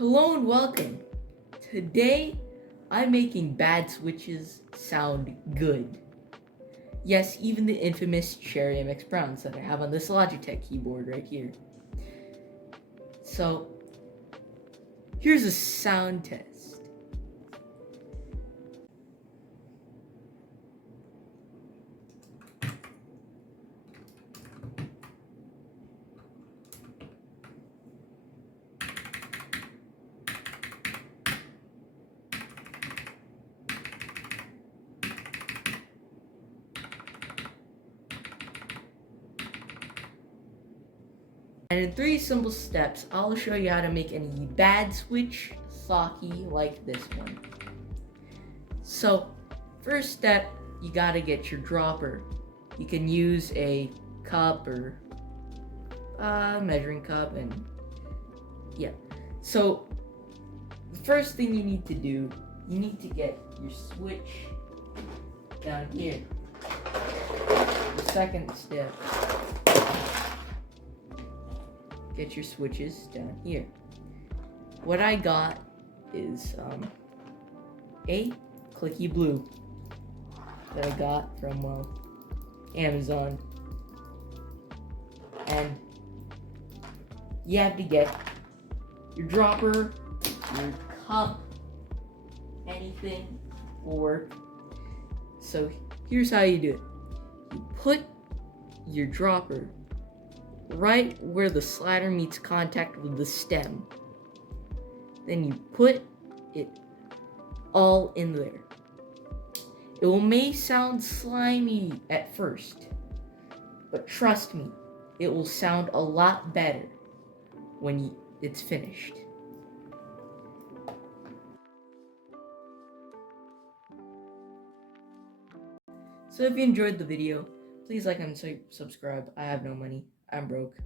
Hello and welcome. Today, I'm making bad switches sound good. Yes, even the infamous Cherry MX Browns that I have on this Logitech keyboard right here. So, here's a sound test. And in 3 simple steps, I'll show you how to make any bad switch socky like this one. So, first step, you gotta get your dropper. You can use a cup or measuring cup, and yeah. So, the first thing you need to do, you need to get your switch down here. The second step, get your switches down here. What I got is a Clicky Blue that I got from Amazon, and you have to get your dropper, your cup, anything will work. So here's how you do it. You put your dropper right where the slider meets contact with the stem. Then you put it all in there. It may sound slimy at first, but trust me, it will sound a lot better when it's finished. So if you enjoyed the video, please like and subscribe. I have no money. I'm broke.